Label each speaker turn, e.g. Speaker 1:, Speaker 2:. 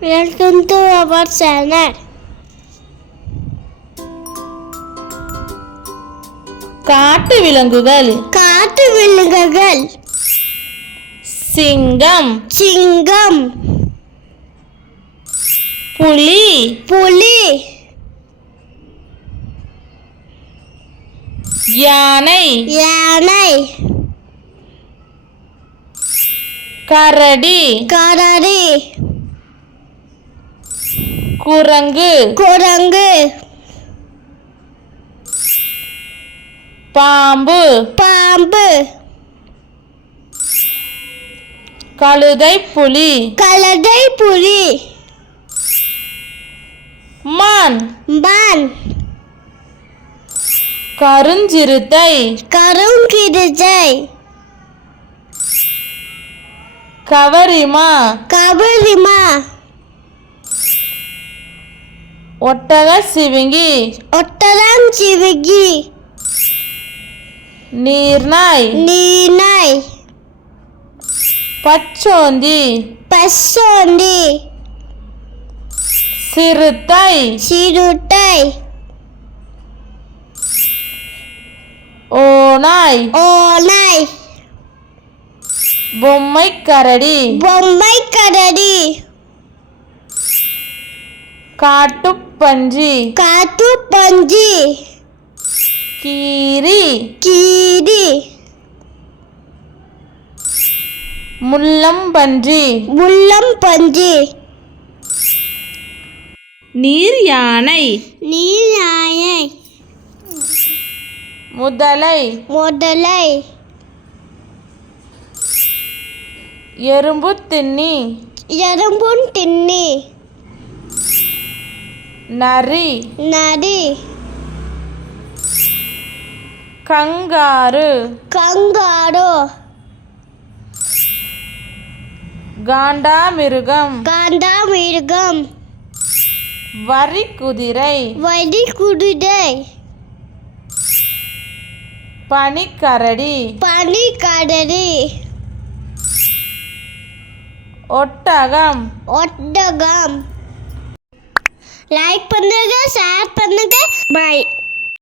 Speaker 1: Welcome to our channel
Speaker 2: காட்டு விலங்குகள்
Speaker 1: காட்டு விலங்குகள்
Speaker 2: சிங்கம்
Speaker 1: சிங்கம்
Speaker 2: புலி
Speaker 1: புலி
Speaker 2: யானை
Speaker 1: யானை
Speaker 2: கரடி
Speaker 1: கரடி
Speaker 2: குரங்கு.
Speaker 1: குரங்கு.
Speaker 2: பாம்பு.
Speaker 1: பாம்பு.
Speaker 2: கழுதை புலி
Speaker 1: கலதை புலி
Speaker 2: மான்
Speaker 1: மான்
Speaker 2: கருஞ்சிறுத்தை.
Speaker 1: கருங்கிருஜை
Speaker 2: கவரிமா.
Speaker 1: கபரிமா
Speaker 2: ஒட்டக சிவிங்கி.
Speaker 1: ஒட்டரம் சிவிகி
Speaker 2: நீர்நாய்.
Speaker 1: நீனாய்
Speaker 2: பச்சோந்தி.
Speaker 1: பசோண்டி
Speaker 2: சிறுத்தை.
Speaker 1: சிறுத்தை.
Speaker 2: ஓநாய்.
Speaker 1: ஓநாய்.
Speaker 2: பொம்மை கரடி
Speaker 1: பொம்மை கரடி
Speaker 2: காட்டுப்பன்றி.
Speaker 1: காட்டு பஞ்சி
Speaker 2: கீரி.
Speaker 1: கீரி.
Speaker 2: முள்ளம்பன்றி.
Speaker 1: முள்ளம் பஞ்சி
Speaker 2: நீர் யானை
Speaker 1: நீராயை
Speaker 2: முதலை.
Speaker 1: முதலை.
Speaker 2: எறும்பு தின்னி.
Speaker 1: எறும்புன் தின்னி.
Speaker 2: நரி.
Speaker 1: நரி.
Speaker 2: கங்காரு.
Speaker 1: கங்காரு.
Speaker 2: காண்டாமிருகம்.
Speaker 1: காண்டாமிருகம்.
Speaker 2: வரி குதிரை
Speaker 1: வடி குடிதை
Speaker 2: பனிக்கரடி.
Speaker 1: பனி கடடி
Speaker 2: ஒட்டகம்.
Speaker 1: ஒட்டகம். லைக் பண்ணுங்க ஷேர் பண்ணுங்க. பாய்